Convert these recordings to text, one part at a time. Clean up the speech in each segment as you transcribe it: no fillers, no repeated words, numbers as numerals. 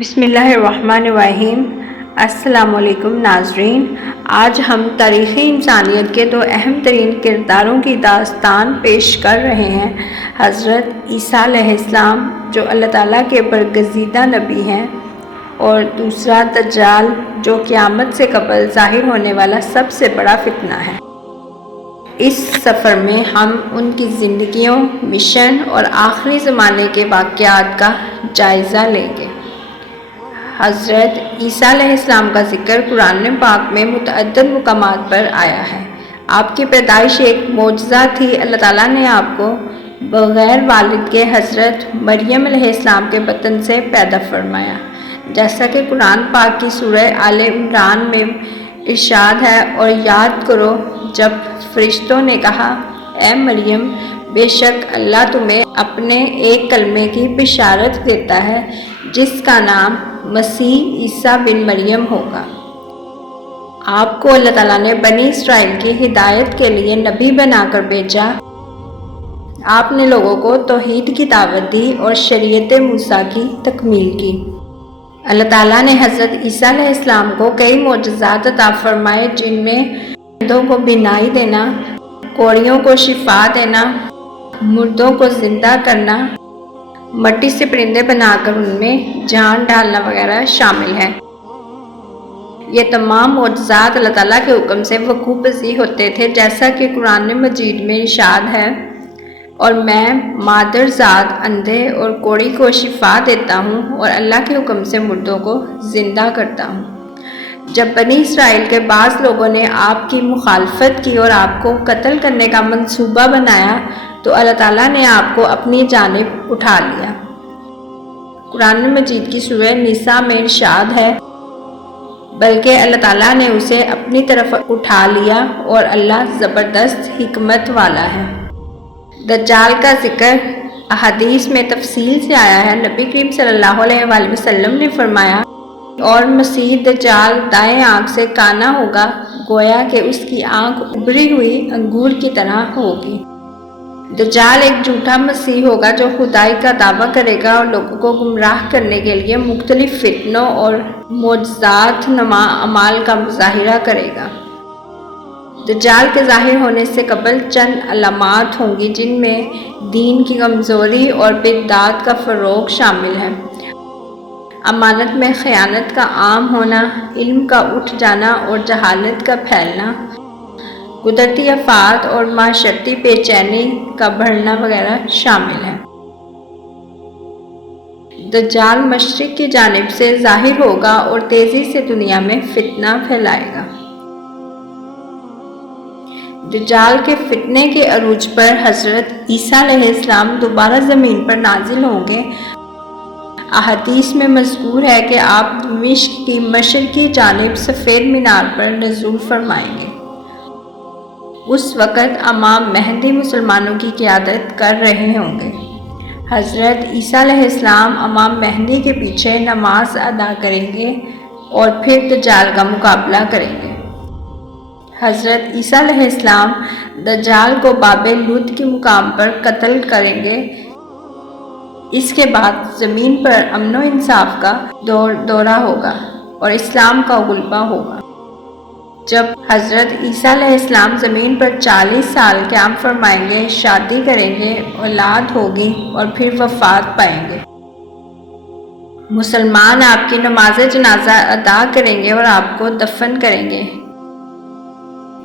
بسم اللہ الرحمن الرحیم۔ السلام علیکم ناظرین، آج ہم تاریخی انسانیت کے دو اہم ترین کرداروں کی داستان پیش کر رہے ہیں۔ حضرت عیسیٰ علیہ السلام جو اللہ تعالیٰ کے برگزیدہ نبی ہیں، اور دوسرا دجال جو قیامت سے قبل ظاہر ہونے والا سب سے بڑا فتنہ ہے۔ اس سفر میں ہم ان کی زندگیوں، مشن اور آخری زمانے کے واقعات کا جائزہ لیں گے۔ حضرت عیسیٰ علیہ السلام کا ذکر قرآن پاک میں متعدد مقامات پر آیا ہے۔ آپ کی پیدائش ایک معجزہ تھی۔ اللہ تعالیٰ نے آپ کو بغیر والد کے حضرت مریم علیہ السلام کے بطن سے پیدا فرمایا، جیسا کہ قرآن پاک کی سورہ آل عمران میں ارشاد ہے، اور یاد کرو جب فرشتوں نے کہا، اے مریم، بے شک اللہ تمہیں اپنے ایک کلمے کی بشارت دیتا ہے جس کا نام مسیح عیسیٰ بن مریم ہوگا۔ آپ کو اللہ تعالیٰ نے بنی اسرائیل کی ہدایت کے لیے نبی بنا کر بھیجا۔ آپ نے لوگوں کو توحید کی دعوت دی اور شریعت موسیٰ کی تکمیل کی۔ اللہ تعالیٰ نے حضرت عیسیٰ علیہ السلام کو کئی معجزات عطا فرمائے، جن میں اندھوں کو بینائی دینا، کوڑیوں کو شفا دینا، مردوں کو زندہ کرنا، مٹی سے پرندے بنا کر ان میں جان ڈالنا وغیرہ شامل ہیں۔ یہ تمام معجزات اللہ تعالیٰ کے حکم سے وقوع پذیر ہوتے تھے، جیسا کہ قرآن مجید میں ارشاد ہے، اور میں مادر ذات اندھے اور کوڑی کو شفا دیتا ہوں اور اللہ کے حکم سے مردوں کو زندہ کرتا ہوں۔ جب بنی اسرائیل کے بعض لوگوں نے آپ کی مخالفت کی اور آپ کو قتل کرنے کا منصوبہ بنایا تو اللہ تعالیٰ نے آپ کو اپنی جانب اٹھا لیا۔ قرآن مجید کی سورہ نساء میں ارشاد ہے، بلکہ اللہ تعالیٰ نے اسے اپنی طرف اٹھا لیا اور اللہ زبردست حکمت والا ہے۔ دجال کا ذکر احادیث میں تفصیل سے آیا ہے۔ نبی کریم صلی اللہ علیہ وآلہ وسلم نے فرمایا، اور مسیح دجال دائیں آنکھ سے کانا ہوگا، گویا کہ اس کی آنکھ ابری ہوئی انگور کی طرح ہوگی۔ دجال ایک جھوٹا مسیح ہوگا جو خدائی کا دعویٰ کرے گا اور لوگوں کو گمراہ کرنے کے لیے مختلف فتنوں اور معجزات نما اعمال کا مظاہرہ کرے گا۔ دجال کے ظاہر ہونے سے قبل چند علامات ہوں گی، جن میں دین کی کمزوری اور بدعات کا فروغ شامل ہے، امانت میں خیانت کا عام ہونا، علم کا اٹھ جانا اور جہالت کا پھیلنا، قدرتی آفات اور معاشرتی بے چینی کا بڑھنا وغیرہ شامل ہے۔ دجال مشرق کی جانب سے ظاہر ہوگا اور تیزی سے دنیا میں فتنہ پھیلائے گا۔ دجال کے فتنے کے عروج پر حضرت عیسیٰ علیہ السلام دوبارہ زمین پر نازل ہوں گے۔ احادیث میں مذکور ہے کہ آپ دمشق کی مشرقی جانب سفید مینار پر نزول فرمائیں گے۔ اس وقت امام مہدی مسلمانوں کی قیادت کر رہے ہوں گے۔ حضرت عیسیٰ علیہ السلام امام مہدی کے پیچھے نماز ادا کریں گے اور پھر دجال کا مقابلہ کریں گے۔ حضرت عیسیٰ علیہ السلام دجال کو باب لد کے مقام پر قتل کریں گے۔ اس کے بعد زمین پر امن و انصاف کا دورہ ہوگا اور اسلام کا غلبہ ہوگا۔ جب حضرت عیسیٰ علیہ السلام زمین پر 40 سال قیام فرمائیں گے، شادی کریں گے، اولاد ہوگی اور پھر وفات پائیں گے۔ مسلمان آپ کی نماز جنازہ ادا کریں گے اور آپ کو دفن کریں گے۔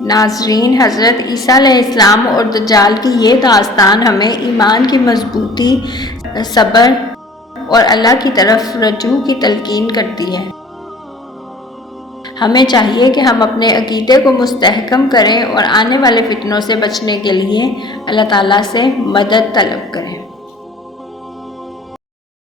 ناظرین، حضرت عیسیٰ علیہ السلام اور دجال کی یہ داستان ہمیں ایمان کی مضبوطی، صبر اور اللہ کی طرف رجوع کی تلقین کرتی ہے۔ ہمیں چاہیے کہ ہم اپنے عقیدے کو مستحکم کریں اور آنے والے فتنوں سے بچنے کے لیے اللہ تعالیٰ سے مدد طلب کریں۔